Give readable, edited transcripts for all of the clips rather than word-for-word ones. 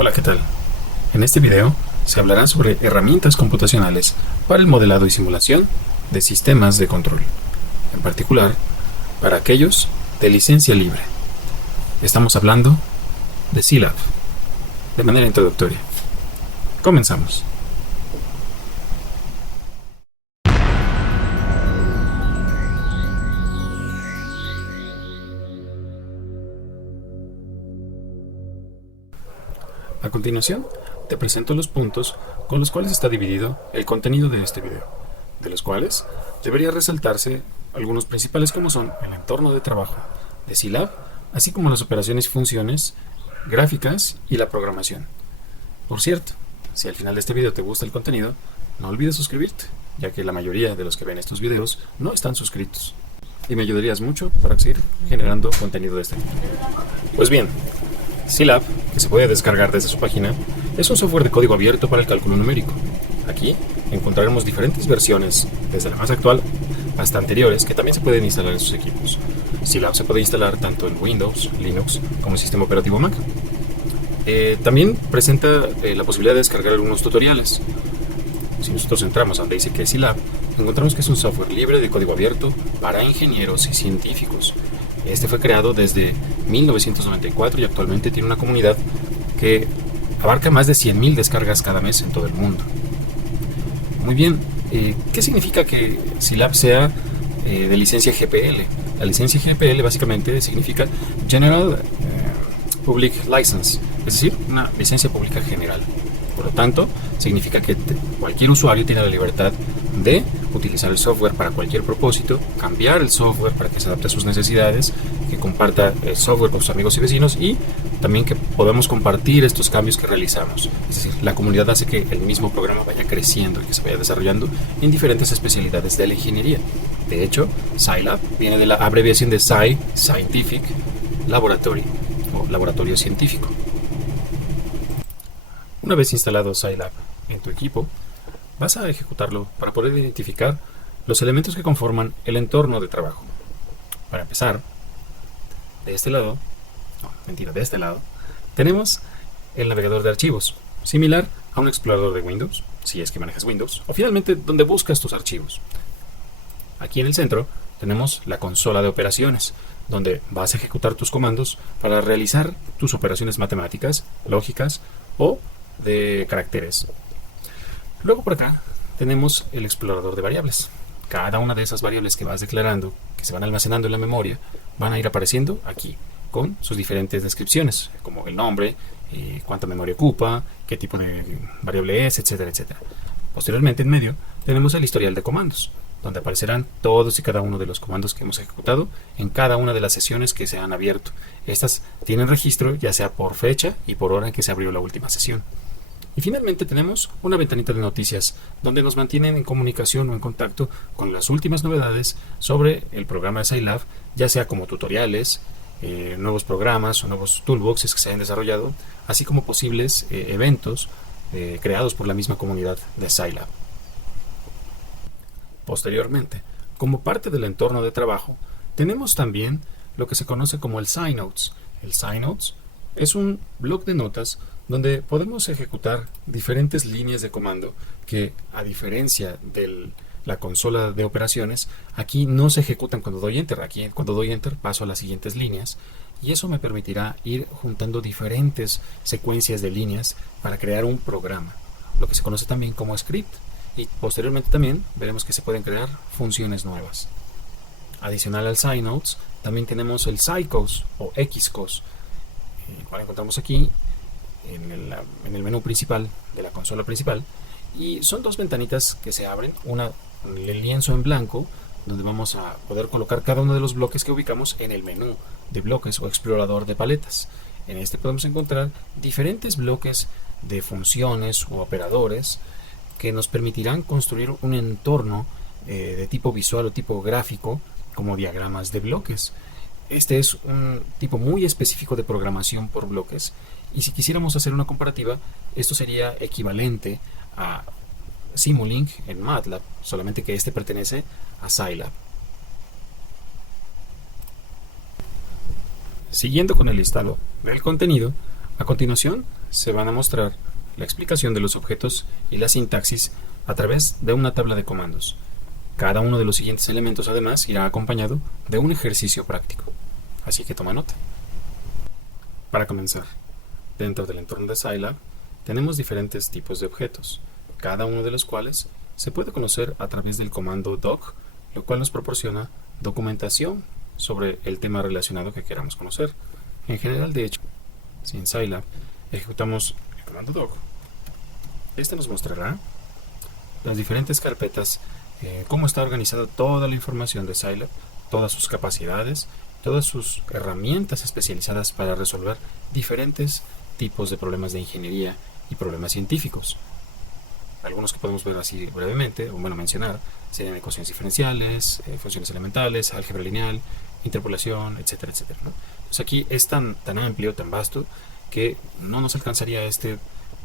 Hola, ¿qué tal? En este video se hablará sobre herramientas computacionales para el modelado y simulación de sistemas de control, en particular para aquellos de licencia libre. Estamos hablando de Scilab, de manera introductoria. Comenzamos. A continuación, te presento los puntos con los cuales está dividido el contenido de este video, de los cuales debería resaltarse algunos principales como son el entorno de trabajo de Scilab, así como las operaciones y funciones gráficas y la programación. Por cierto, si al final de este video te gusta el contenido, no olvides suscribirte, ya que la mayoría de los que ven estos videos no están suscritos, y me ayudarías mucho para seguir generando contenido de este tipo. Pues bien, Scilab, que se puede descargar desde su página, es un software de código abierto para el cálculo numérico. Aquí encontraremos diferentes versiones, desde la más actual hasta anteriores, que también se pueden instalar en sus equipos. Scilab se puede instalar tanto en Windows, Linux, como en sistema operativo Mac. También presenta la posibilidad de descargar algunos tutoriales. Si nosotros entramos a donde dice que es Scilab, encontramos que es un software libre de código abierto para ingenieros y científicos. Este fue creado desde 1994 y actualmente tiene una comunidad que abarca más de 100.000 descargas cada mes en todo el mundo. Muy bien, ¿qué significa que Scilab sea de licencia GPL? La licencia GPL básicamente significa General Public License, es decir, una licencia pública general. Por lo tanto, significa que cualquier usuario tiene la libertad de utilizar el software para cualquier propósito, cambiar el software para que se adapte a sus necesidades, que comparta el software con sus amigos y vecinos y también que podamos compartir estos cambios que realizamos. Es decir, la comunidad hace que el mismo programa vaya creciendo y que se vaya desarrollando en diferentes especialidades de la ingeniería. De hecho, Scilab viene de la abreviación de Sci, Scientific Laboratory o laboratorio científico. Una vez instalado Scilab en tu equipo, vas a ejecutarlo para poder identificar los elementos que conforman el entorno de trabajo. Para empezar, de este lado, tenemos el navegador de archivos, similar a un explorador de Windows, si es que manejas Windows, o finalmente donde buscas tus archivos. Aquí en el centro tenemos la consola de operaciones, donde vas a ejecutar tus comandos para realizar tus operaciones matemáticas, lógicas o de caracteres. Luego por acá tenemos el explorador de variables. Cada una de esas variables que vas declarando, que se van almacenando en la memoria, van a ir apareciendo aquí con sus diferentes descripciones, como el nombre, cuánta memoria ocupa, qué tipo de variable es, etcétera, etcétera. Posteriormente en medio tenemos el historial de comandos, donde aparecerán todos y cada uno de los comandos que hemos ejecutado en cada una de las sesiones que se han abierto. Estas tienen registro ya sea por fecha y por hora en que se abrió la última sesión. Y finalmente tenemos una ventanita de noticias donde nos mantienen en comunicación o en contacto con las últimas novedades sobre el programa de Scilab, ya sea como tutoriales, nuevos programas o nuevos toolboxes que se hayan desarrollado, así como posibles eventos creados por la misma comunidad de Scilab. Posteriormente, como parte del entorno de trabajo, tenemos también lo que se conoce como el SciNotes. El SciNotes es un bloc de notas donde podemos ejecutar diferentes líneas de comando que, a diferencia de la consola de operaciones, aquí no se ejecutan cuando doy Enter. Aquí cuando doy Enter paso a las siguientes líneas y eso me permitirá ir juntando diferentes secuencias de líneas para crear un programa, lo que se conoce también como script. Y posteriormente también veremos que se pueden crear funciones nuevas. Adicional al SciNotes, también tenemos el SciCodes o Xcos, el cual encontramos aquí en el menú principal de la consola principal, y son dos ventanitas que se abren, una con el lienzo en blanco donde vamos a poder colocar cada uno de los bloques que ubicamos en el menú de bloques o explorador de paletas. En este podemos encontrar diferentes bloques de funciones o operadores que nos permitirán construir un entorno de tipo visual o tipo gráfico como diagramas de bloques. Este es un tipo muy específico de programación por bloques y si quisiéramos hacer una comparativa, esto sería equivalente a Simulink en MATLAB, solamente que este pertenece a Scilab. Siguiendo con el listado del contenido, a continuación se van a mostrar la explicación de los objetos y la sintaxis a través de una tabla de comandos. Cada uno de los siguientes elementos además irá acompañado de un ejercicio práctico. Así que toma nota. Para comenzar, dentro del entorno de Scilab tenemos diferentes tipos de objetos, cada uno de los cuales se puede conocer a través del comando doc, lo cual nos proporciona documentación sobre el tema relacionado que queramos conocer. En general, de hecho, si en Scilab ejecutamos el comando doc, este nos mostrará las diferentes carpetas, cómo está organizada toda la información de Scilab, todas sus capacidades, todas sus herramientas especializadas para resolver diferentes tipos de problemas de ingeniería y problemas científicos. Algunos que podemos ver así brevemente, o bueno, mencionar, serían ecuaciones diferenciales, funciones elementales, álgebra lineal, interpolación, etcétera, etcétera, ¿no? Entonces aquí es tan amplio, tan vasto, que no nos alcanzaría este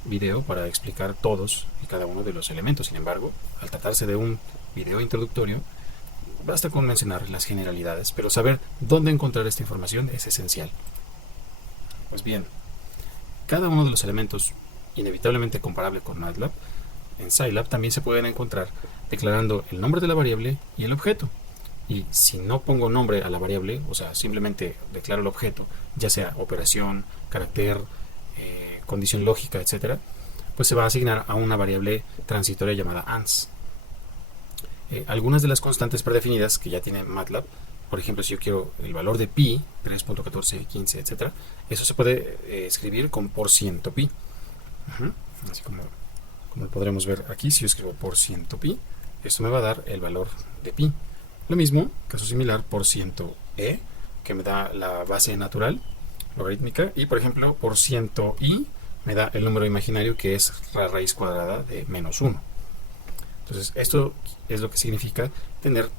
video para explicar todos y cada uno de los elementos. Sin embargo, al tratarse de un video introductorio, basta con mencionar las generalidades, pero saber dónde encontrar esta información es esencial. Pues bien, cada uno de los elementos, inevitablemente comparable con MATLAB, en Scilab también se pueden encontrar declarando el nombre de la variable y el objeto. Y si no pongo nombre a la variable, o sea, simplemente declaro el objeto, ya sea operación, carácter, condición lógica, etcétera, pues se va a asignar a una variable transitoria llamada ans. Algunas de las constantes predefinidas que ya tiene MATLAB, por ejemplo, si yo quiero el valor de pi, 3.14, 15, etcétera, eso se puede escribir con %pi. Así como podremos ver aquí, si yo escribo %pi, esto me va a dar el valor de pi. Lo mismo, caso similar, %e, que me da la base natural logarítmica, y por ejemplo, %i me da el número imaginario, que es la raíz cuadrada de -1. Entonces, esto es lo que significa tener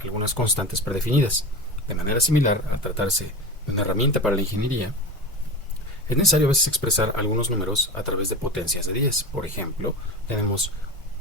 algunas constantes predefinidas. De manera similar, al tratarse de una herramienta para la ingeniería, es necesario a veces expresar algunos números a través de potencias de 10. Por ejemplo, tenemos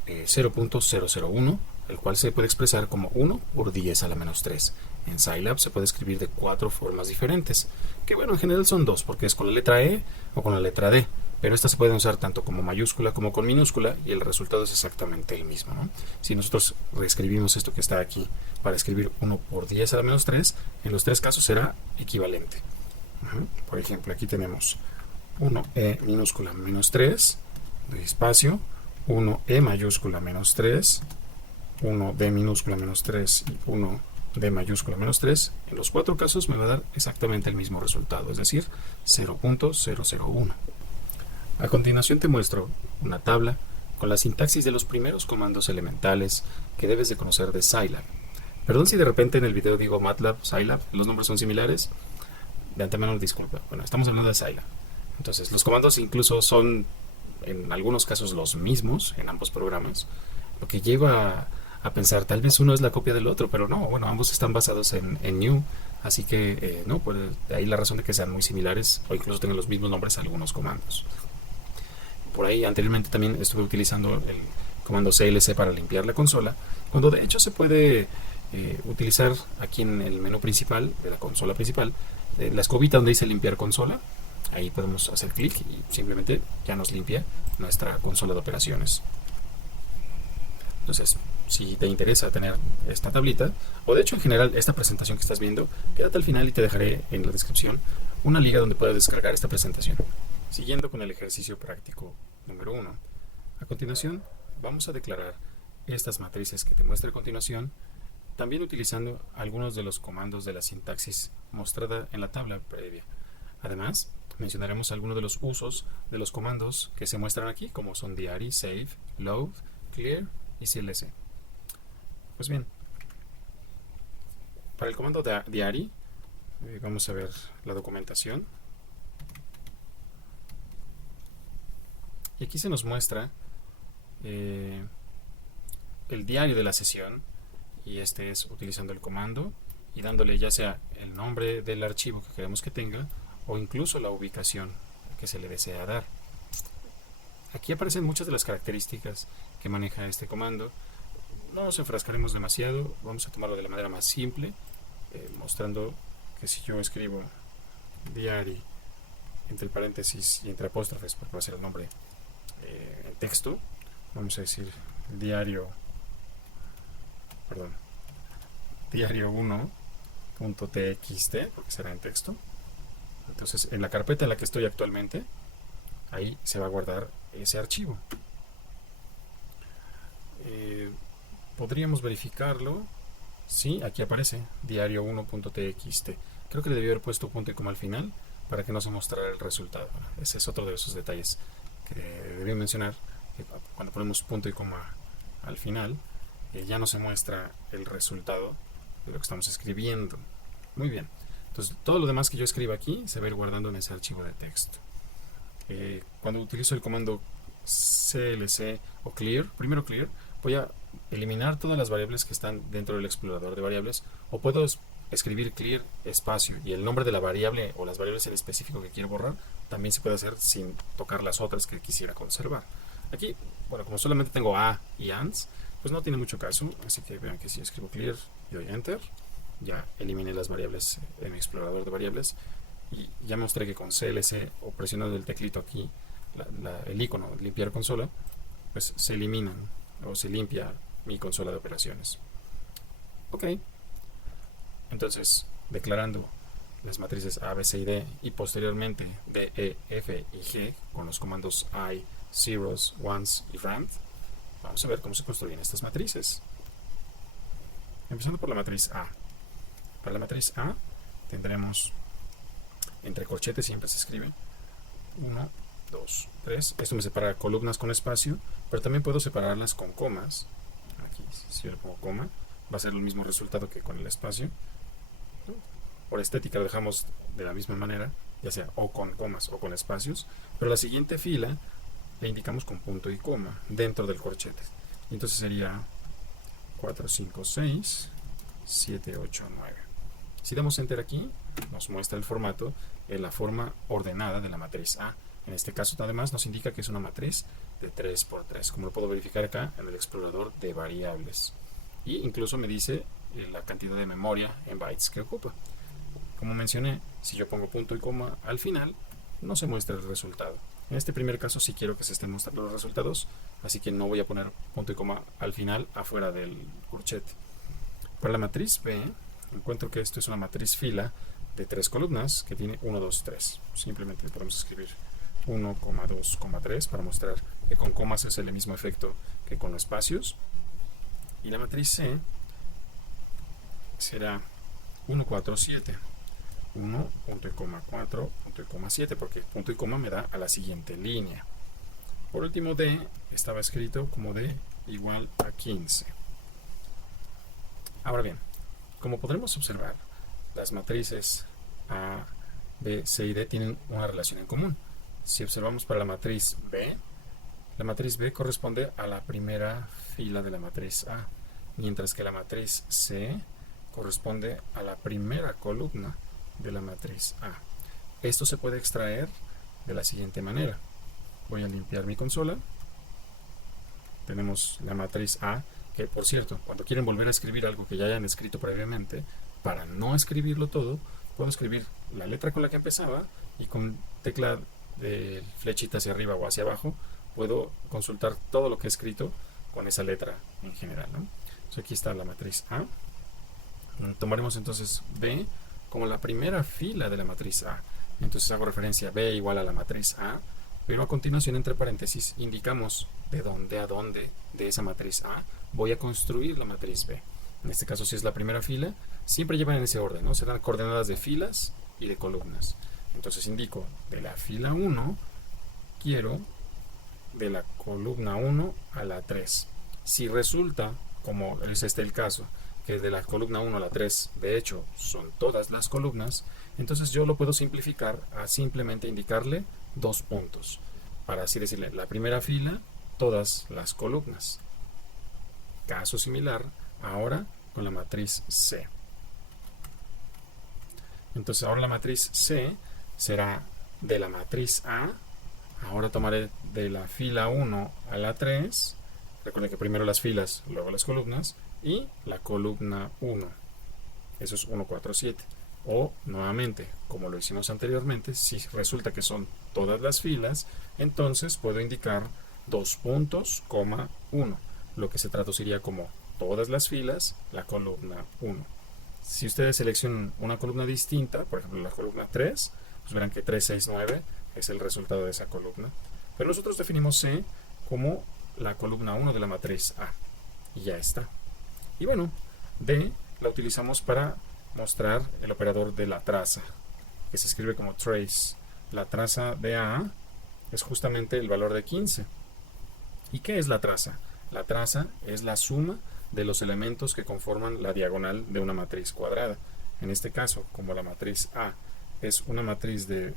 0.001, el cual se puede expresar como 1 por 10 a la menos 3. En Scilab se puede escribir de 4 formas diferentes, que bueno, en general son 2, porque es con la letra E o con la letra D, pero estas se pueden usar tanto como mayúscula como con minúscula, y el resultado es exactamente el mismo, ¿no? Si nosotros reescribimos esto que está aquí para escribir 1 por 10 a la menos 3, en los tres casos será equivalente. Por ejemplo, aquí tenemos 1e minúscula menos 3, de espacio, 1e mayúscula menos 3, 1d minúscula menos 3 y 1d mayúscula menos 3. En los cuatro casos me va a dar exactamente el mismo resultado, es decir, 0.001. A continuación te muestro una tabla con la sintaxis de los primeros comandos elementales que debes de conocer de Scilab. Perdón si de repente en el video digo MATLAB, Scilab, los nombres son similares. De antemano disculpa. Bueno, estamos hablando de Scilab. Entonces, los comandos incluso son en algunos casos los mismos en ambos programas, lo que lleva a pensar, tal vez uno es la copia del otro, pero no, bueno, ambos están basados en new, así que no, pues de ahí la razón de que sean muy similares o incluso tengan los mismos nombres algunos comandos. Por ahí anteriormente también estuve utilizando el comando clc para limpiar la consola, cuando de hecho se puede utilizar aquí en el menú principal de la consola principal, la escobita donde dice limpiar consola. Ahí podemos hacer clic y simplemente ya nos limpia nuestra consola de operaciones. Entonces, si te interesa tener esta tablita, o de hecho en general esta presentación que estás viendo, quédate al final y te dejaré en la descripción una liga donde puedas descargar esta presentación. Siguiendo con el ejercicio práctico número 1. A continuación, vamos a declarar estas matrices que te muestre a continuación, también utilizando algunos de los comandos de la sintaxis mostrada en la tabla previa. Además, mencionaremos algunos de los usos de los comandos que se muestran aquí, como son diary, save, load, clear y clc. Pues bien, para el comando de diary, vamos a ver la documentación. Y aquí se nos muestra el diario de la sesión, y este es utilizando el comando y dándole ya sea el nombre del archivo que queremos que tenga o incluso la ubicación que se le desea dar. Aquí aparecen muchas de las características que maneja este comando. No nos enfrascaremos demasiado, vamos a tomarlo de la manera más simple, mostrando que si yo escribo diary entre paréntesis y entre apóstrofes, porque va a ser el nombre en texto. Vamos a decir diario, perdón, diario1.txt, porque será en texto. Entonces, en la carpeta en la que estoy actualmente, ahí se va a guardar ese archivo. Podríamos verificarlo. Sí, aquí aparece diario1.txt. Creo que le debí haber puesto punto y coma al final para que no se mostrara el resultado. Ese es otro de esos detalles que debí mencionar, que cuando ponemos punto y coma al final, ya no se muestra el resultado de lo que estamos escribiendo. Muy bien. Entonces, todo lo demás que yo escriba aquí se va a ir guardando en ese archivo de texto. Cuando utilizo el comando clc o clear, primero clear, voy a eliminar todas las variables que están dentro del explorador de variables, o puedo escribir clear espacio y el nombre de la variable o las variables en específico que quiero borrar también se puede hacer sin tocar las otras que quisiera conservar. Aquí, bueno, como solamente tengo a y ans, pues no tiene mucho caso, así que vean que si escribo clear y doy enter, ya eliminé las variables en mi explorador de variables y ya mostré que con clc o presionando el teclito aquí, el icono limpiar consola, pues se eliminan o se limpia mi consola de operaciones. Ok, entonces declarando las matrices A, B, C y D y posteriormente D, E, F y G con los comandos I, zeros, ones y rand, vamos a ver cómo se construyen estas matrices. Empezando por la matriz A. Para la matriz A tendremos entre corchetes, siempre se escribe 1, 2, 3. Esto me separa columnas con espacio, pero también puedo separarlas con comas. Aquí, si yo le pongo coma, va a ser el mismo resultado que con el espacio. Por estética lo dejamos de la misma manera, ya sea o con comas o con espacios, pero la siguiente fila la indicamos con punto y coma dentro del corchete. Y entonces sería 4, 5, 6, 7, 8, 9. Si damos enter aquí, nos muestra el formato en la forma ordenada de la matriz A. En este caso, además, nos indica que es una matriz de 3×3, como lo puedo verificar acá en el explorador de variables. Y incluso me dice la cantidad de memoria en bytes que ocupa. Como mencioné, si yo pongo punto y coma al final, no se muestra el resultado. En este primer caso sí quiero que se estén mostrando los resultados, así que no voy a poner punto y coma al final afuera del corchete. Para la matriz B, encuentro que esto es una matriz fila de 3 columnas que tiene 1, 2, 3. Simplemente podemos escribir 1, 2, 3 para mostrar que con comas es el mismo efecto que con espacios. Y la matriz C será 1, 4, 7. 1, punto y coma 4, punto y coma 7, porque punto y coma me da a la siguiente línea. Por último, D estaba escrito como D igual a 15. Ahora bien, como podremos observar, las matrices A, B, C y D tienen una relación en común. Si observamos para la matriz B corresponde a la primera fila de la matriz A, mientras que la matriz C corresponde a la primera columna de la matriz A. Esto se puede extraer de la siguiente manera. Voy a limpiar mi consola. Tenemos la matriz A, que por cierto, cuando quieren volver a escribir algo que ya hayan escrito previamente, para no escribirlo todo, puedo escribir la letra con la que empezaba y con tecla de flechita hacia arriba o hacia abajo puedo consultar todo lo que he escrito con esa letra en general, ¿no? Entonces aquí está la matriz A. Tomaremos entonces B como la primera fila de la matriz A. Entonces hago referencia a B igual a la matriz A, pero a continuación entre paréntesis indicamos de dónde a dónde de esa matriz A voy a construir la matriz B. En este caso, si es la primera fila, siempre llevan en ese orden, ¿no? Serán coordenadas de filas y de columnas. Entonces indico de la fila 1 quiero de la columna 1 a la 3. Si resulta, como es este el caso, que de la columna 1 a la 3 de hecho son todas las columnas, entonces yo lo puedo simplificar a simplemente indicarle 2 puntos, para así decirle, la primera fila, todas las columnas. Caso similar ahora con la matriz C. Entonces ahora la matriz C será de la matriz A. Ahora tomaré de la fila 1 a la 3. Recuerden que primero las filas, luego las columnas. Y la columna 1. Eso es 1, 4, 7. O, nuevamente, como lo hicimos anteriormente, si resulta que son todas las filas, entonces puedo indicar 2 puntos, coma 1, lo que se traduciría como todas las filas, la columna 1. Si ustedes seleccionan una columna distinta, por ejemplo la columna 3, pues verán que 369 es el resultado de esa columna. Pero nosotros definimos C como la columna 1 de la matriz A. Y ya está. Y bueno, D la utilizamos para mostrar el operador de la traza, que se escribe como trace. La traza de A es justamente el valor de 15. ¿Y qué es la traza? La traza es la suma de los elementos que conforman la diagonal de una matriz cuadrada. En este caso, como la matriz A es una matriz de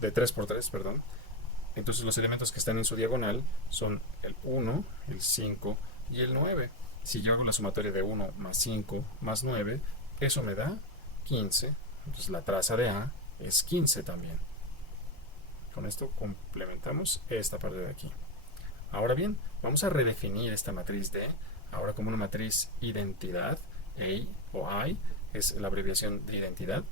3 por 3, perdón, entonces los elementos que están en su diagonal son el 1, el 5 y el 9. Si yo hago la sumatoria de 1 más 5 más 9, eso me da 15. Entonces la traza de A es 15 también. Con esto complementamos esta parte de aquí. Ahora bien, vamos a redefinir esta matriz D ahora como una matriz identidad. A o I es la abreviación de identidad.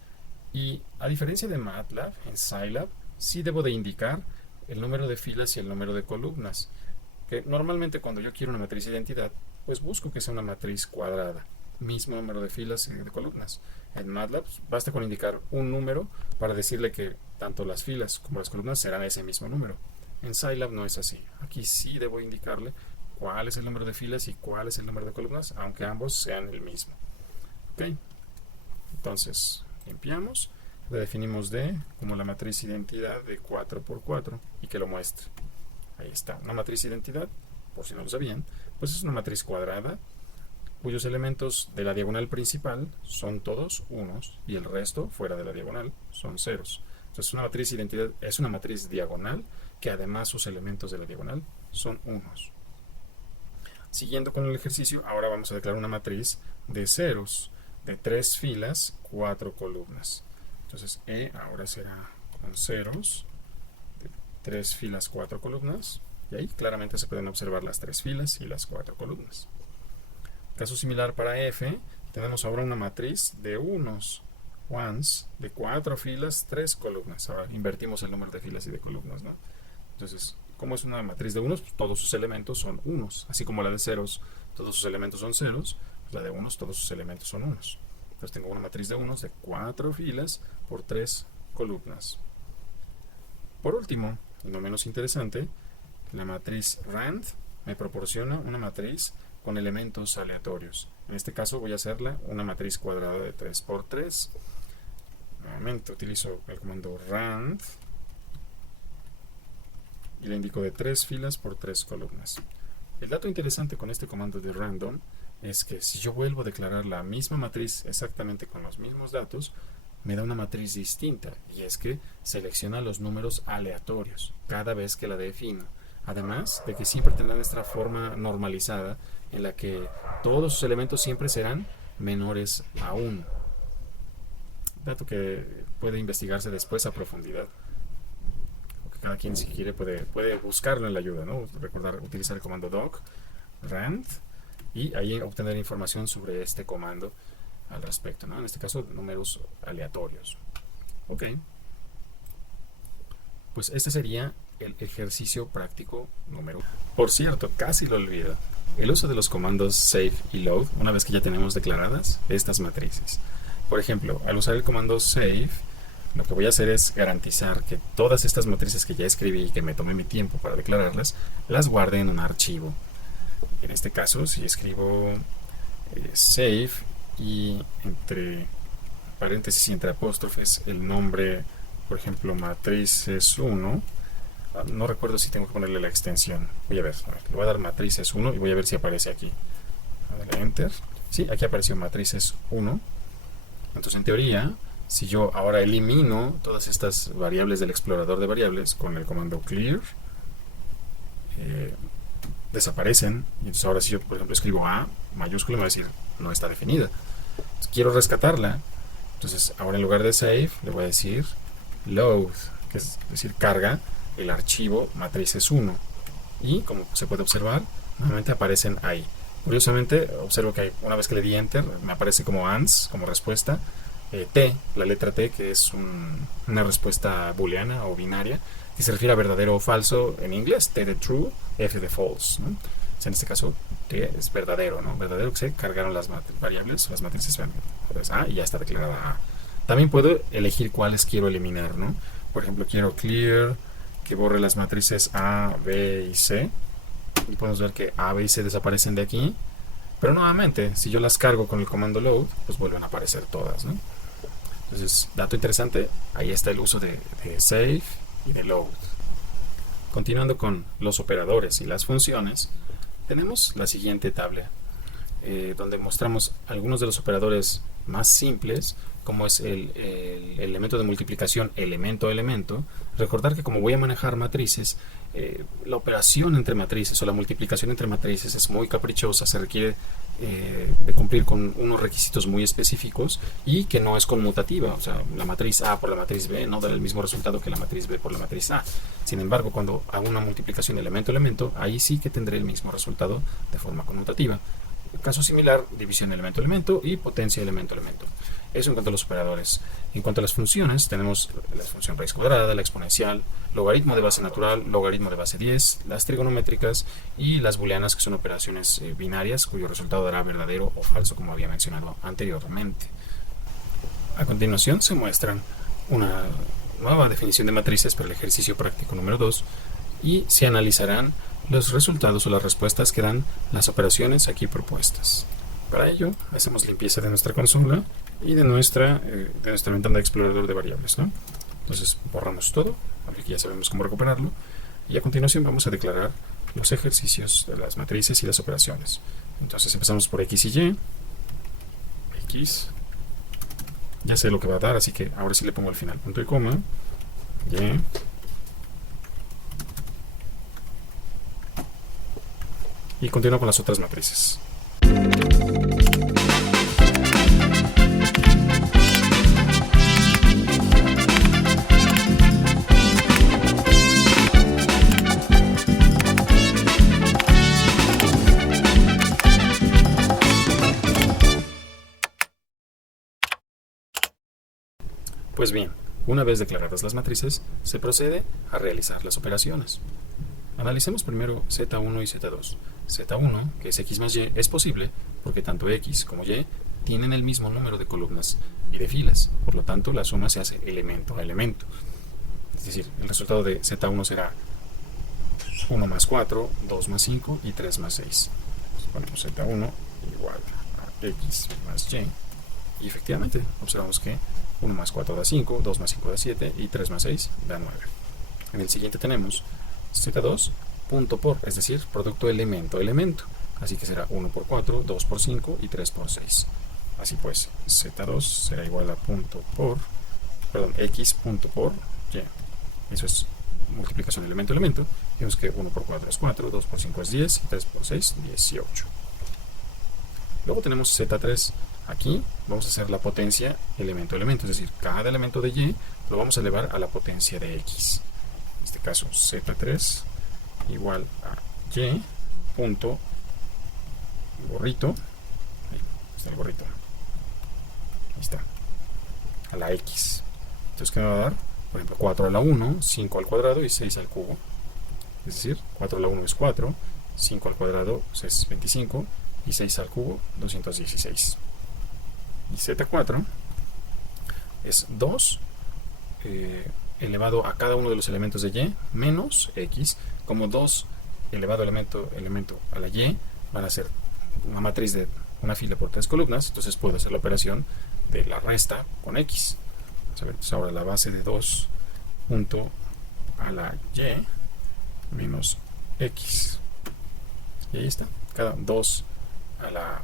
Y a diferencia de MATLAB, en Scilab sí debo de indicar el número de filas y el número de columnas. Que normalmente cuando yo quiero una matriz de identidad, pues busco que sea una matriz cuadrada, mismo número de filas y de columnas. En MATLAB basta con indicar un número para decirle que tanto las filas como las columnas serán ese mismo número. En Scilab no es así. Aquí sí debo indicarle cuál es el número de filas y cuál es el número de columnas, aunque ambos sean el mismo. ¿Ok? Entonces, limpiamos. Le definimos D como la matriz identidad de 4 por 4 y que lo muestre. Ahí está. Una matriz identidad, por si no lo sabían, pues es una matriz cuadrada cuyos elementos de la diagonal principal son todos unos y el resto fuera de la diagonal son ceros. Entonces una matriz identidad es una matriz diagonal que además sus elementos de la diagonal son unos. Siguiendo con el ejercicio, ahora vamos a declarar una matriz de ceros, de 3 filas, 4 columnas. Entonces E ahora será con ceros, de 3 filas, 4 columnas, y ahí claramente se pueden observar las 3 filas y las 4 columnas. Caso similar para F, tenemos ahora una matriz de unos, ones, de 4 filas, 3 columnas. Ahora invertimos el número de filas y de columnas, ¿no? Entonces, como es una matriz de unos, pues todos sus elementos son unos, así como la de ceros, todos sus elementos son ceros, pues la de unos, todos sus elementos son unos. Entonces tengo una matriz de unos de 4 filas por 3 columnas. Por último, y no menos interesante, la matriz RAND me proporciona una matriz con elementos aleatorios. En este caso voy a hacerla una matriz cuadrada de 3 por 3. Nuevamente utilizo el comando RAND y le indico de 3 filas por 3 columnas. El dato interesante con este comando de random es que si yo vuelvo a declarar la misma matriz exactamente con los mismos datos, me da una matriz distinta, y es que selecciona los números aleatorios cada vez que la defino. Además de que siempre tendrá nuestra forma normalizada en la que todos sus elementos siempre serán menores a 1. Dato que puede investigarse después a profundidad. Cada quien, si quiere, puede buscarlo en la ayuda, ¿no? Recordar utilizar el comando doc rand y ahí obtener información sobre este comando al respecto, ¿no? En este caso, números aleatorios. Ok. Pues este sería el ejercicio práctico número 1. Por cierto, casi lo olvido. El uso de los comandos save y load, una vez que ya tenemos declaradas estas matrices. Por ejemplo, al usar el comando save, lo que voy a hacer es garantizar que todas estas matrices que ya escribí y que me tomé mi tiempo para declararlas, las guarde en un archivo. En este caso, si escribo save y entre paréntesis y entre apóstrofes el nombre, por ejemplo, matrices 1, no recuerdo si tengo que ponerle la extensión. Voy a ver, le voy a dar matrices 1 y voy a ver si aparece aquí. Dale enter. Sí, aquí apareció matrices 1. Entonces, en teoría, si yo ahora elimino todas estas variables del explorador de variables con el comando clear, desaparecen. Y entonces ahora si yo, por ejemplo, escribo A mayúscula, me va a decir no está definida. Entonces, quiero rescatarla. Entonces ahora en lugar de save le voy a decir load, que es decir carga el archivo matrices 1. Y como se puede observar, nuevamente aparecen ahí. Curiosamente, observo que una vez que le di enter, me aparece como ans, como respuesta, T, la letra T, que es una respuesta booleana o binaria, que se refiere a verdadero o falso en inglés, T de true, F de false, ¿no? O sea, en este caso, T es verdadero, ¿no? Verdadero que se cargaron las variables, las matrices A y ya está declarada A. También puedo elegir cuáles quiero eliminar, ¿no? Por ejemplo, quiero clear, que borre las matrices A, B y C. Y podemos ver que A, B y C desaparecen de aquí. Pero nuevamente, si yo las cargo con el comando load, pues vuelven a aparecer todas, ¿no? Entonces, dato interesante, ahí está el uso de save y de load. Continuando con los operadores y las funciones, tenemos la siguiente tabla, donde mostramos algunos de los operadores más simples, como es el elemento de multiplicación elemento a elemento. Recordar que como voy a manejar matrices, la operación entre matrices o la multiplicación entre matrices es muy caprichosa, se requiere de cumplir con unos requisitos muy específicos y que no es conmutativa, o sea, la matriz A por la matriz B no da el mismo resultado que la matriz B por la matriz A. Sin embargo, cuando hago una multiplicación elemento a elemento, ahí sí que tendré el mismo resultado de forma conmutativa. Caso similar, división elemento a elemento y potencia elemento a elemento. Eso en cuanto a los operadores. En cuanto a las funciones, tenemos la función raíz cuadrada, la exponencial, logaritmo de base natural, logaritmo de base 10, las trigonométricas y las booleanas, que son operaciones binarias cuyo resultado dará verdadero o falso, como había mencionado anteriormente. A continuación se muestran una nueva definición de matrices para el ejercicio práctico número 2 y se analizarán los resultados o las respuestas que dan las operaciones aquí propuestas. Para ello, hacemos limpieza de nuestra consola y de nuestra ventana de explorador de variables, ¿no? Entonces, borramos todo, aquí ya sabemos cómo recuperarlo, y a continuación vamos a declarar los ejercicios de las matrices y las operaciones. Entonces, empezamos por X y Y. X. Ya sé lo que va a dar, así que ahora sí le pongo al final punto y coma. Y. Y continúo con las otras matrices. Pues bien, una vez declaradas las matrices, se procede a realizar las operaciones. Analicemos primero Z1 y Z2. Z1, que es X más Y, es posible porque tanto X como Y tienen el mismo número de columnas y de filas. Por lo tanto, la suma se hace elemento a elemento. Es decir, el resultado de Z1 será 1 más 4, 2 más 5 y 3 más 6. Entonces ponemos Z1 igual a X más Y. Y efectivamente, observamos que 1 más 4 da 5, 2 más 5 da 7 y 3 más 6 da 9. En el siguiente tenemos Z2 punto por, es decir, producto elemento a elemento. Así que será 1 por 4, 2 por 5 y 3 por 6. Así pues, Z2 será igual a X punto por Y. Eso es multiplicación elemento a elemento. Vemos que 1 por 4 es 4, 2 por 5 es 10 y 3 por 6, 18. Luego tenemos Z3. Aquí vamos a hacer la potencia elemento a elemento, es decir, cada elemento de Y lo vamos a elevar a la potencia de X. En este caso, Z3 igual a Y punto gorrito. Ahí está el gorrito. Ahí está. A la X. Entonces, ¿qué me va a dar? Por ejemplo, 4 a la 1, 5 al cuadrado y 6 al cubo. Es decir, 4 a la 1 es 4, 5 al cuadrado es 25 y 6 al cubo, 216. Y Z4 es 2 elevado a cada uno de los elementos de Y menos X, como 2 elevado elemento a la Y van a ser una matriz de una fila por 3 columnas, entonces puedo hacer la operación de la resta con X. Vamos a ver, entonces ahora la base de 2 punto a la Y menos X. Y ahí está, cada 2 a la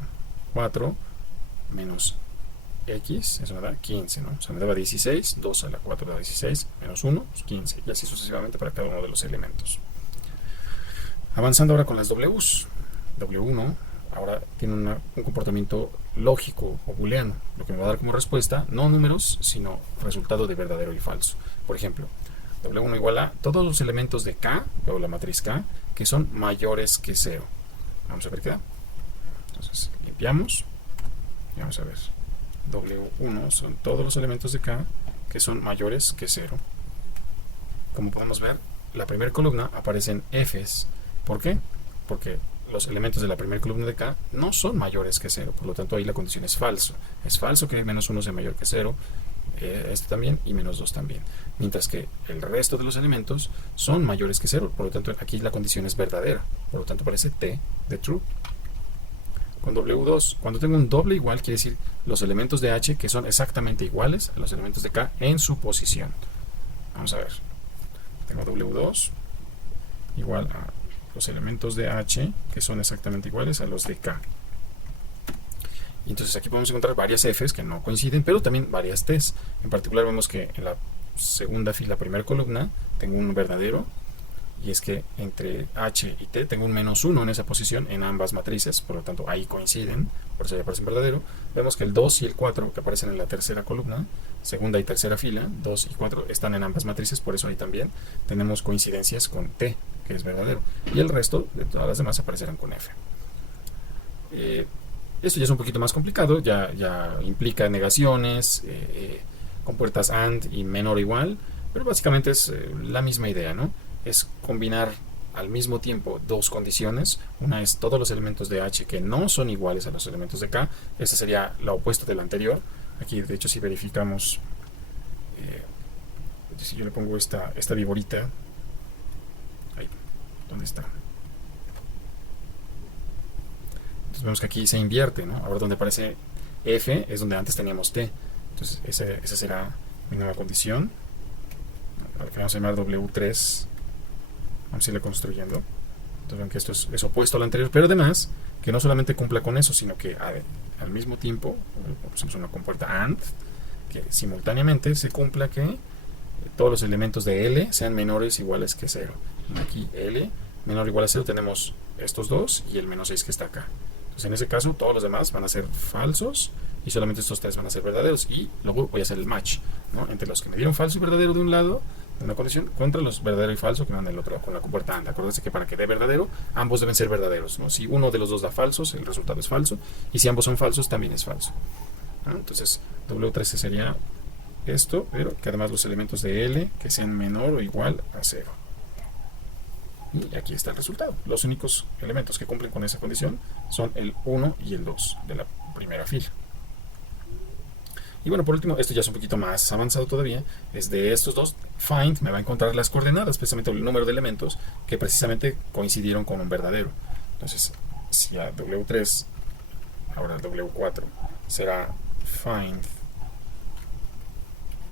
4 menos X, eso me da 15, ¿no? O sea, me daba 16, 2 a la 4 da 16, menos 1, 15, y así sucesivamente para cada uno de los elementos. Avanzando ahora con las Ws. W1 ahora tiene un comportamiento lógico o booleano, lo que me va a dar como respuesta no números, sino resultado de verdadero y falso. Por ejemplo, W1 igual a todos los elementos de K, o la matriz K, que son mayores que 0. Vamos a ver qué da. Entonces, limpiamos y vamos a ver. W1 son todos los elementos de K que son mayores que 0. Como podemos ver, la primera columna aparecen Fs. ¿Por qué? Porque los elementos de la primera columna de K no son mayores que 0, por lo tanto ahí la condición es falso. Es falso que menos 1 sea mayor que 0, este también y menos 2 también. Mientras que el resto de los elementos son mayores que 0, por lo tanto aquí la condición es verdadera, por lo tanto aparece T de true. Con W2, cuando tengo un doble igual, quiere decir los elementos de H que son exactamente iguales a los elementos de K en su posición. Vamos a ver. Tengo W2 igual a los elementos de H que son exactamente iguales a los de K. Y entonces aquí podemos encontrar varias Fs que no coinciden, pero también varias Ts. En particular vemos que en la segunda fila, primera columna, tengo un verdadero, y es que entre H y T tengo un menos 1 en esa posición en ambas matrices, por lo tanto ahí coinciden, por eso ya aparecen verdadero. Vemos que el 2 y el 4 que aparecen en la tercera columna, segunda y tercera fila, 2 y 4 están en ambas matrices, por eso ahí también tenemos coincidencias con T, que es verdadero, y el resto de todas las demás aparecerán con F. Esto ya es un poquito más complicado, ya implica negaciones, compuertas AND y menor o igual, pero básicamente es la misma idea, ¿no? Es combinar al mismo tiempo dos condiciones. Una es todos los elementos de H que no son iguales a los elementos de K. Esta sería la opuesta de la anterior. Aquí, de hecho, si verificamos, si yo le pongo esta viborita, ahí, ¿dónde está? Entonces vemos que aquí se invierte, ¿no? Ahora donde aparece F es donde antes teníamos T. Entonces esa será mi nueva condición. Ahora que vamos a llamar W3. Vamos a irle construyendo. Entonces ven que esto es opuesto al anterior, pero además que no solamente cumpla con eso, sino que al mismo tiempo usamos una compuerta AND, que simultáneamente se cumpla que todos los elementos de L sean menores o iguales que 0. Aquí L menor o igual a 0 tenemos estos dos y el menos 6 que está acá. Entonces en ese caso todos los demás van a ser falsos y solamente estos tres van a ser verdaderos, y luego voy a hacer el match, ¿no?, entre los que me dieron falso y verdadero de un lado de una condición contra los verdadero y falso que me dan del otro con la compuerta AND. Acuérdense que para que dé verdadero ambos deben ser verdaderos, ¿no? Si uno de los dos da falsos, el resultado es falso, y si ambos son falsos también es falso, ¿no? Entonces W13 sería esto, pero que además los elementos de L que sean menor o igual a 0. Y aquí está el resultado. Los únicos elementos que cumplen con esa condición son el 1 y el 2 de la primera fila. Y bueno, por último, esto ya es un poquito más avanzado todavía, es de estos dos. Find me va a encontrar las coordenadas, precisamente el número de elementos que precisamente coincidieron con un verdadero. Entonces, si a W3, ahora W4, será find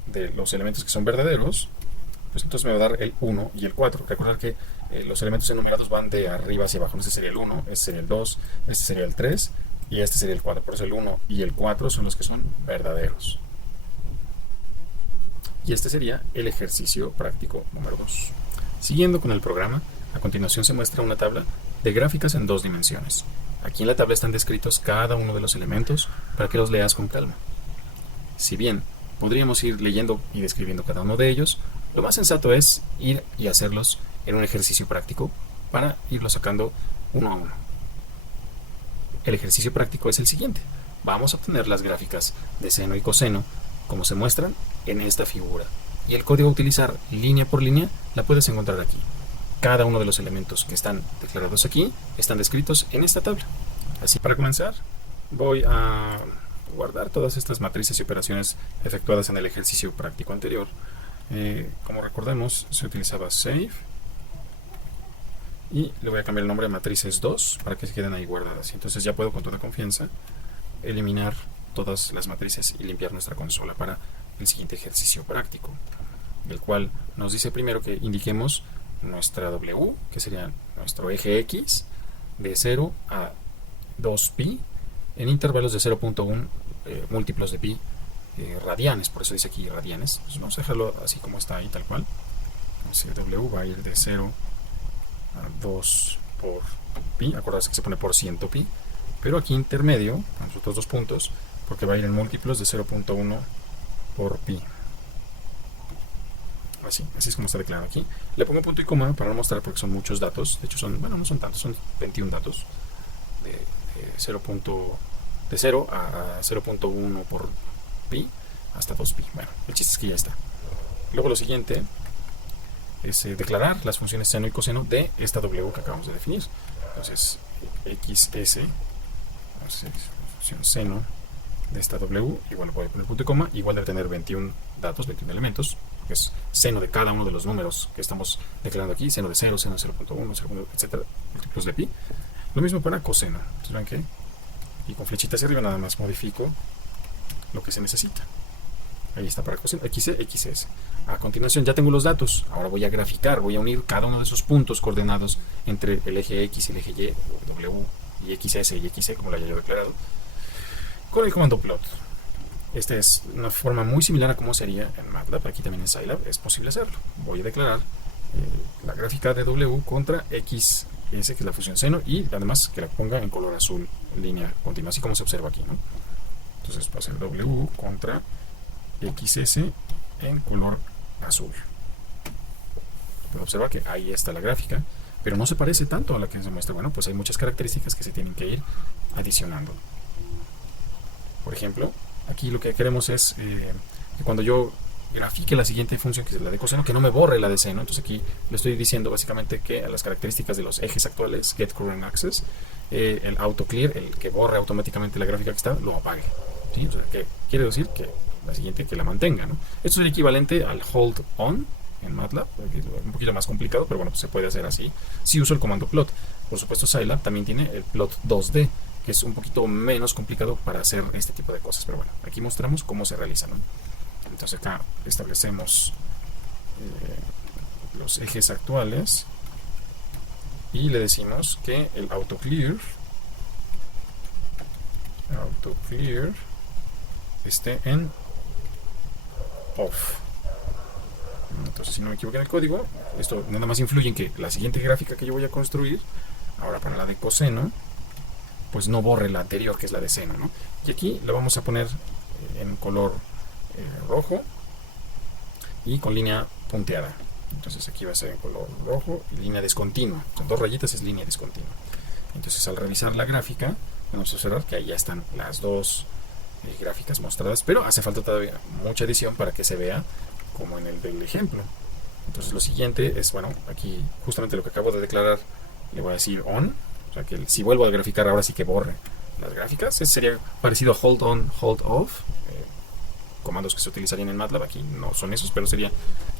de los elementos que son verdaderos, pues entonces me va a dar el 1 y el 4. Recordar que los elementos enumerados van de arriba hacia abajo. Este sería el 1, este sería el 2, este sería el 3 y este sería el 4. Por eso el 1 y el 4 son los que son verdaderos. Y este sería el ejercicio práctico número 2. Siguiendo con el programa, a continuación se muestra una tabla de gráficas en 2 dimensiones. Aquí en la tabla están descritos cada uno de los elementos para que los leas con calma. Si bien podríamos ir leyendo y describiendo cada uno de ellos, lo más sensato es ir y hacerlos en un ejercicio práctico para irlo sacando uno a uno. El ejercicio práctico es el siguiente. Vamos a obtener las gráficas de seno y coseno como se muestran en esta figura. Y el código a utilizar línea por línea la puedes encontrar aquí. Cada uno de los elementos que están declarados aquí están descritos en esta tabla. Así, para comenzar, voy a guardar todas estas matrices y operaciones efectuadas en el ejercicio práctico anterior. Como recordemos, se utilizaba save y le voy a cambiar el nombre a matrices 2 para que se queden ahí guardadas. Entonces ya puedo con toda confianza eliminar todas las matrices y limpiar nuestra consola para el siguiente ejercicio práctico, el cual nos dice primero que indiquemos nuestra W, que sería nuestro eje X, de 0 a 2pi en intervalos de 0.1 múltiplos de pi radianes, por eso dice aquí radianes. Entonces vamos a dejarlo así como está ahí, tal cual. Entonces W va a ir de 0 a 2 por pi, acordarse que se pone por ciento pi, pero aquí intermedio, con sus otros dos puntos, porque va a ir en múltiplos de 0.1 por pi. Así es como está declarado aquí. Le pongo punto y coma para no mostrar porque son muchos datos. De hecho son, bueno, no son tantos, son 21 datos de 0.1 de 0 a 0.1 por pi hasta 2pi. Bueno, el chiste es que ya está. Luego lo siguiente es declarar las funciones seno y coseno de esta w que acabamos de definir. Entonces, xs, función seno de esta w, igual voy a poner punto y coma, igual debe tener 21 datos, 21 elementos, que es seno de cada uno de los números que estamos declarando aquí, seno de 0, seno de 0.1, 0.1, etcétera, múltiplos de pi. Lo mismo para coseno. Entonces ven que, y con flechita hacia arriba nada más modifico lo que se necesita. Ahí está para coseno, xc, xs. A continuación ya tengo los datos. Ahora voy a graficar, voy a unir cada uno de esos puntos coordenados entre el eje x y el eje y, w, y xs y xc, como lo haya yo declarado, con el comando plot. Esta es una forma muy similar a cómo sería en MATLAB. Aquí también en Scilab es posible hacerlo. Voy a declarar la gráfica de w contra xs, que es la función seno, y además que la ponga en color azul, línea continua, así como se observa aquí, ¿no? Entonces va a ser w contra xs en color azul. Pueden observar que ahí está la gráfica, pero no se parece tanto a la que se muestra. Bueno, pues hay muchas características que se tienen que ir adicionando. Por ejemplo, aquí lo que queremos es que cuando yo grafique la siguiente función, que es la de coseno, que no me borre la de seno. Entonces aquí le estoy diciendo básicamente que a las características de los ejes actuales, get current axis, el auto clear, el que borre automáticamente la gráfica que está, lo apague. ¿Sí? O sea, que quiere decir que la siguiente que la mantenga, ¿no? Esto es el equivalente al hold on en MATLAB, un poquito más complicado, pero bueno, pues se puede hacer así si uso el comando plot. Por supuesto, Scilab también tiene el plot 2D, que es un poquito menos complicado para hacer este tipo de cosas, pero bueno, aquí mostramos cómo se realiza, ¿no? Entonces acá establecemos los ejes actuales y le decimos que el autoclear esté en off. Entonces, si no me equivoco en el código, esto nada más influye en que la siguiente gráfica que yo voy a construir, ahora para la de coseno, pues no borre la anterior, que es la de seno, ¿no? Y aquí la vamos a poner en color rojo y con línea punteada. Entonces aquí va a ser en color rojo y línea discontinua. Son dos rayitas, es línea discontinua. Entonces al revisar la gráfica, vamos a observar que ahí ya están las dos gráficas mostradas, pero hace falta todavía mucha edición para que se vea como en el del ejemplo. Entonces lo siguiente es, bueno, aquí justamente lo que acabo de declarar, le voy a decir on, o sea que si vuelvo a graficar ahora sí que borre las gráficas. Ese sería parecido a hold on, hold off, comandos que se utilizarían en MATLAB. Aquí no son esos, pero sería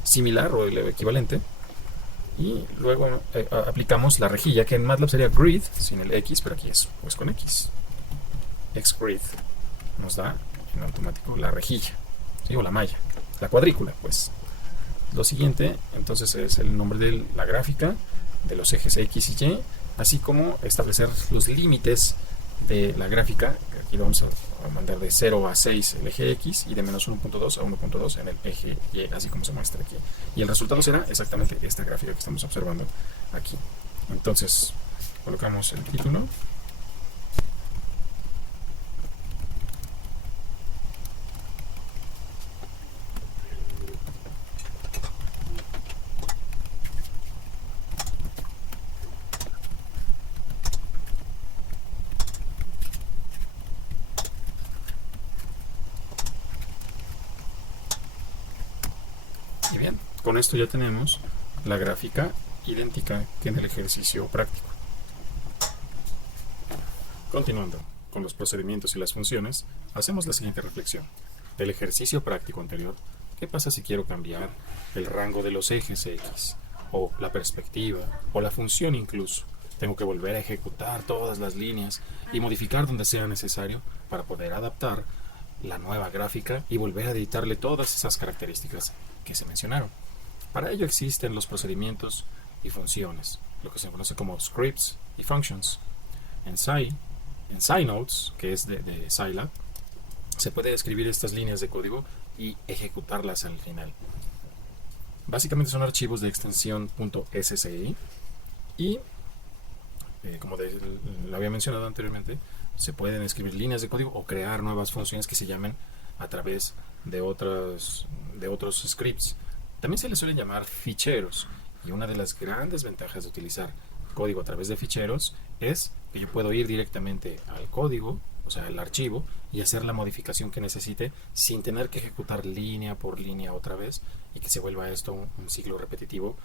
similar o el equivalente. Y luego aplicamos la rejilla, que en MATLAB sería grid, sin el X, pero aquí es pues con X. Xgrid nos da en automático la rejilla, ¿sí? O la malla, la cuadrícula, pues. Lo siguiente, entonces, es el nombre de la gráfica, de los ejes X y Y, así como establecer los límites de la gráfica. Aquí vamos a mandar de 0 a 6 el eje X y de menos 1.2 a 1.2 en el eje Y, así como se muestra aquí. Y el resultado será exactamente esta gráfica que estamos observando aquí. Entonces, colocamos el título. Y bien, con esto ya tenemos la gráfica idéntica que en el ejercicio práctico. Continuando con los procedimientos y las funciones, hacemos la siguiente reflexión. Del ejercicio práctico anterior, ¿qué pasa si quiero cambiar el rango de los ejes X, o la perspectiva, o la función incluso? Tengo que volver a ejecutar todas las líneas y modificar donde sea necesario para poder adaptar la nueva gráfica y volver a editarle todas esas características que se mencionaron. Para ello existen los procedimientos y funciones, lo que se conoce como scripts y functions. En SciNotes, que es de Scilab, se puede escribir estas líneas de código y ejecutarlas al final. Básicamente son archivos de extensión .sci y, como lo había mencionado anteriormente, se pueden escribir líneas de código o crear nuevas funciones que se llamen a través de otros scripts. También se les suele llamar ficheros, y una de las grandes ventajas de utilizar código a través de ficheros es que yo puedo ir directamente al código o sea, el archivo, y hacer la modificación que necesite sin tener que ejecutar línea por línea otra vez y que se vuelva esto un ciclo repetitivo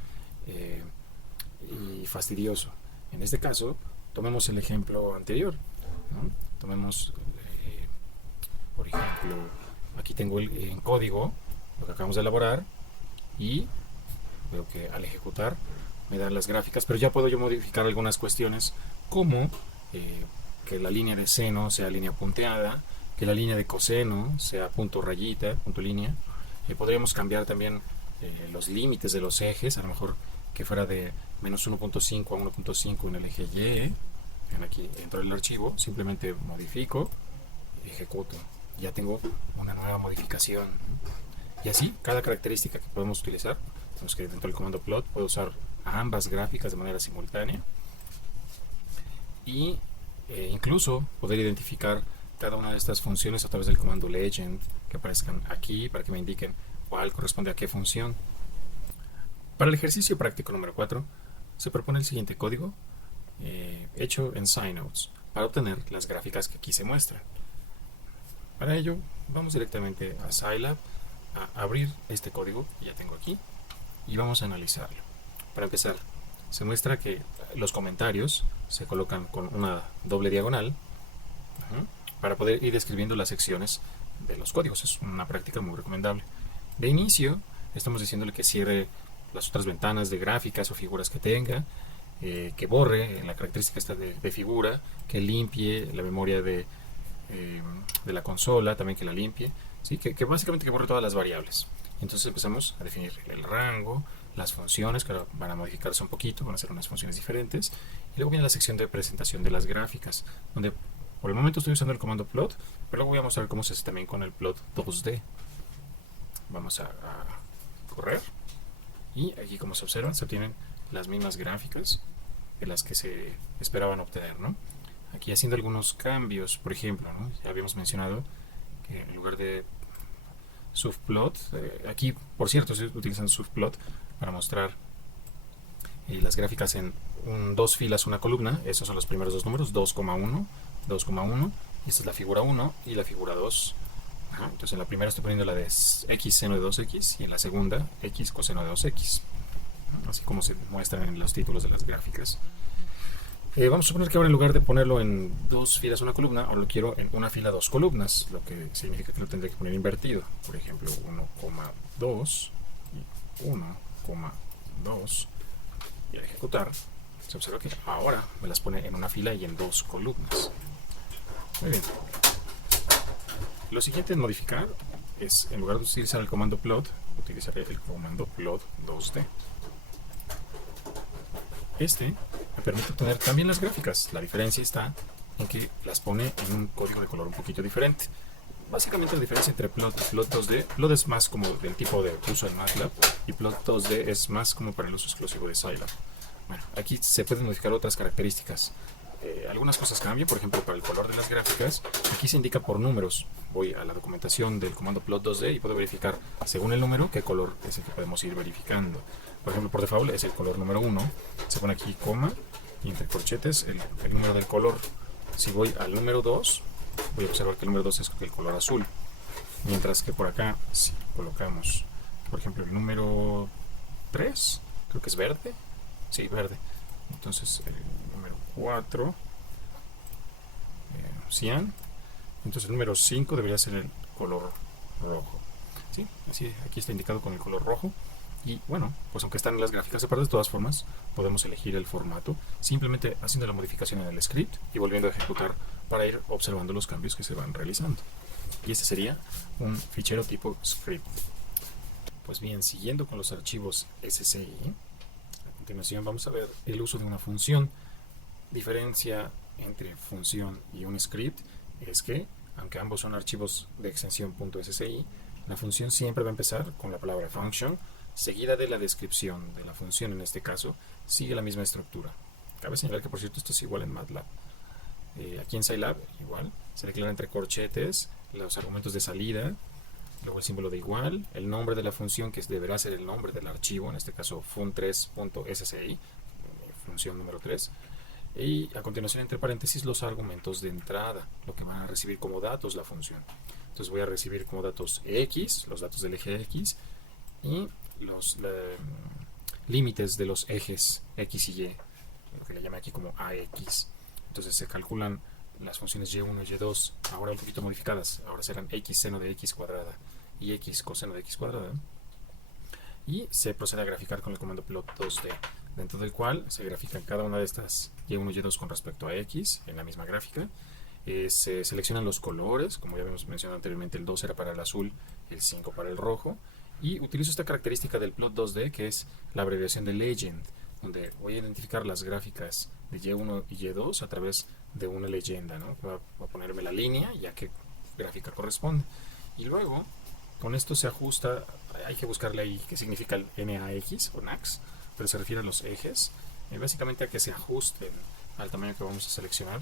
y fastidioso. En este caso, tomemos el ejemplo anterior, ¿no? Tomemos, por ejemplo, aquí tengo en código lo que acabamos de elaborar y veo que al ejecutar me dan las gráficas, pero ya puedo yo modificar algunas cuestiones como que la línea de seno sea línea punteada, que la línea de coseno sea punto rayita, punto línea. Podríamos cambiar también los límites de los ejes, a lo mejor que fuera de menos 1.5 a 1.5 en el eje Y. Aquí entro en el archivo, simplemente modifico, ejecuto. Ya tengo una nueva modificación. Y así, cada característica que podemos utilizar, tenemos que dentro del comando plot puedo usar ambas gráficas de manera simultánea y incluso poder identificar cada una de estas funciones a través del comando legend que aparezcan aquí para que me indiquen cuál corresponde a qué función. Para el ejercicio práctico número 4 se propone el siguiente código hecho en Synapse para obtener las gráficas que aquí se muestran. Para ello vamos directamente a Scilab a abrir este código que ya tengo aquí y vamos a analizarlo. Para empezar, se muestra que los comentarios se colocan con una doble diagonal para poder ir escribiendo las secciones de los códigos. Es una práctica muy recomendable. De inicio, estamos diciéndole que cierre las otras ventanas de gráficas o figuras que tenga, que borre en la característica esta de figura, que limpie la memoria de la consola, también que la limpie, ¿sí? que básicamente que borre todas las variables. Entonces empezamos a definir el rango, las funciones, que ahora van a modificarse un poquito, van a ser unas funciones diferentes, y luego viene la sección de presentación de las gráficas, donde por el momento estoy usando el comando plot, pero luego voy a mostrar cómo se hace también con el plot 2D. Vamos a correr, y aquí, como se observan, se obtienen las mismas gráficas de las que se esperaban obtener, ¿no? Aquí haciendo algunos cambios, por ejemplo, ¿no? Ya habíamos mencionado que en lugar de subplot, aquí, por cierto, estoy utilizando subplot para mostrar las gráficas en dos filas, una columna. Esos son los primeros dos números, 2,1, 2,1. Esta es la figura 1 y la figura 2. Entonces en la primera estoy poniendo la de x seno de 2x y en la segunda x coseno de 2x, así como se muestran en los títulos de las gráficas. Vamos a suponer que ahora en lugar de ponerlo en dos filas una columna, ahora lo quiero en una fila dos columnas, lo que significa que lo tendré que poner invertido. Por ejemplo, 1,2 y 1,2, y al ejecutar se observa que ahora me las pone en una fila y en dos columnas. Muy bien. Lo siguiente en modificar es, en lugar de utilizar el comando plot, utilizaré el comando plot 2D. Este me permite obtener también las gráficas. La diferencia está en que las pone en un código de color un poquito diferente. Básicamente la diferencia entre plot y plot 2D, plot es más como del tipo de uso en MATLAB y plot 2D es más como para el uso exclusivo de Scilab. Bueno, aquí se pueden modificar otras características. Algunas cosas cambian, por ejemplo, para el color de las gráficas, aquí se indica por números. Voy a la documentación del comando plot 2D y puedo verificar, según el número, qué color es el que podemos ir verificando. Por ejemplo, por default es el color número 1, se pone aquí coma y entre corchetes el número del color. Si voy al número 2, voy a observar que el número 2 es el color azul, mientras que por acá, si colocamos, por ejemplo, el número 3, creo que es verde, sí, verde. Entonces el número 4, cian. Entonces el número 5 debería ser el color rojo, ¿sí? Así, aquí está indicado con el color rojo. Y bueno, pues aunque están en las gráficas separadas, de todas formas podemos elegir el formato simplemente haciendo la modificación en el script y volviendo a ejecutar para ir observando los cambios que se van realizando. Y este sería un fichero tipo script. Pues bien, siguiendo con los archivos SCI, a continuación vamos a ver el uso de una función. Diferencia entre función y un script es que, aunque ambos son archivos de extensión .sci, la función siempre va a empezar con la palabra function, seguida de la descripción de la función. En este caso, sigue la misma estructura. Cabe señalar que, por cierto, esto es igual en MATLAB. Aquí en Scilab, igual, se declara entre corchetes los argumentos de salida, luego el símbolo de igual, el nombre de la función, que deberá ser el nombre del archivo, en este caso fun3.sci, función número 3, Y a continuación, entre paréntesis, los argumentos de entrada, lo que van a recibir como datos la función. Entonces voy a recibir como datos x, los datos del eje x, y los límites de los ejes x y y, lo que le llamo aquí como ax. Entonces se calculan las funciones y1 y y2, ahora un poquito modificadas. Ahora serán x seno de x cuadrada y x coseno de x cuadrada. Y se procede a graficar con el comando plot 2D, dentro del cual se grafican cada una de estas y1 y y2 con respecto a x en la misma gráfica. Se seleccionan los colores, como ya habíamos mencionado anteriormente, el 2 era para el azul, el 5 para el rojo, y utilizo esta característica del plot 2D, que es la abreviación de legend, donde voy a identificar las gráficas de y1 y y2 a través de una leyenda, ¿no? Voy a ponerme la línea y a qué gráfica corresponde. Y luego, con esto se ajusta, hay que buscarle ahí qué significa el NAX o NAX, pero se refiere a los ejes, básicamente a que se ajusten al tamaño que vamos a seleccionar.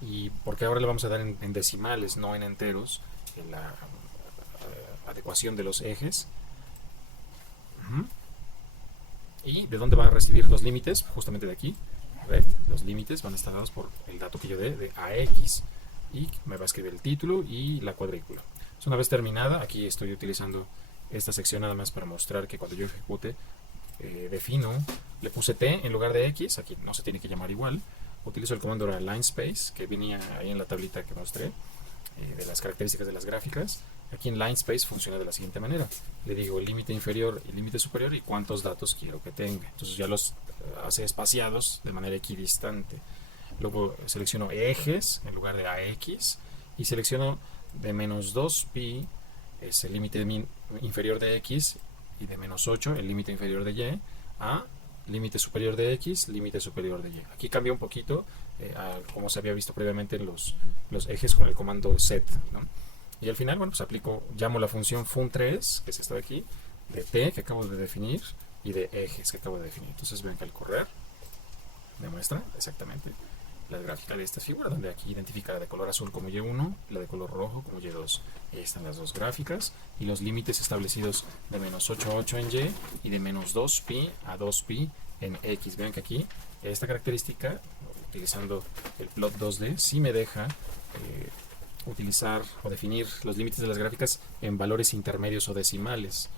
Y porque ahora le vamos a dar en decimales, no en enteros, en la adecuación de los ejes. ¿Y de dónde va a recibir los límites? Justamente de aquí. Los límites van a estar dados por el dato que yo dé de AX. Y me va a escribir el título y la cuadrícula. Una vez terminada, aquí estoy utilizando esta sección nada más para mostrar que cuando yo ejecute, defino, le puse T en lugar de X, aquí no se tiene que llamar igual. Utilizo el comando linespace, que venía ahí en la tablita que mostré, de las características de las gráficas. Aquí en linespace funciona de la siguiente manera. Le digo el límite inferior y el límite superior y cuántos datos quiero que tenga. Entonces ya los hace espaciados de manera equidistante. Luego selecciono ejes en lugar de AX y selecciono de menos 2pi es el límite inferior de x y de menos 8 el límite inferior de y a límite superior de x, límite superior de y. Aquí cambia un poquito como se había visto previamente en los ejes con el comando set, ¿no? Y al final, bueno, pues llamo la función fun3, que es esta de aquí, de t que acabo de definir y de ejes que acabo de definir. Entonces ven que al correr demuestra exactamente la gráfica de esta figura, donde aquí identifica la de color azul como y1, la de color rojo como y2. Ahí están las dos gráficas y los límites establecidos de menos 8 a 8 en y de menos 2pi a 2pi en x. Vean que aquí esta característica, utilizando el plot 2D, sí me deja utilizar o definir los límites de las gráficas en valores intermedios o decimales,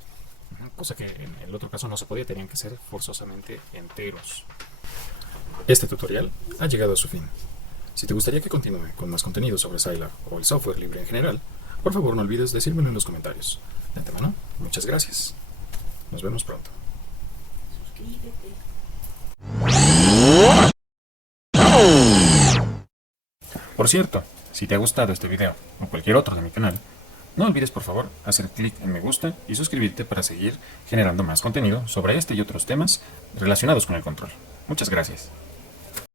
cosa que en el otro caso no se podía, tenían que ser forzosamente enteros. Este tutorial ha llegado a su fin. Si te gustaría que continúe con más contenido sobre Scilab o el software libre en general, por favor no olvides decírmelo en los comentarios. De antemano, muchas gracias. Nos vemos pronto. Suscríbete. Por cierto, si te ha gustado este video o cualquier otro de mi canal, no olvides por favor hacer clic en me gusta y suscribirte para seguir generando más contenido sobre este y otros temas relacionados con el control. Muchas gracias.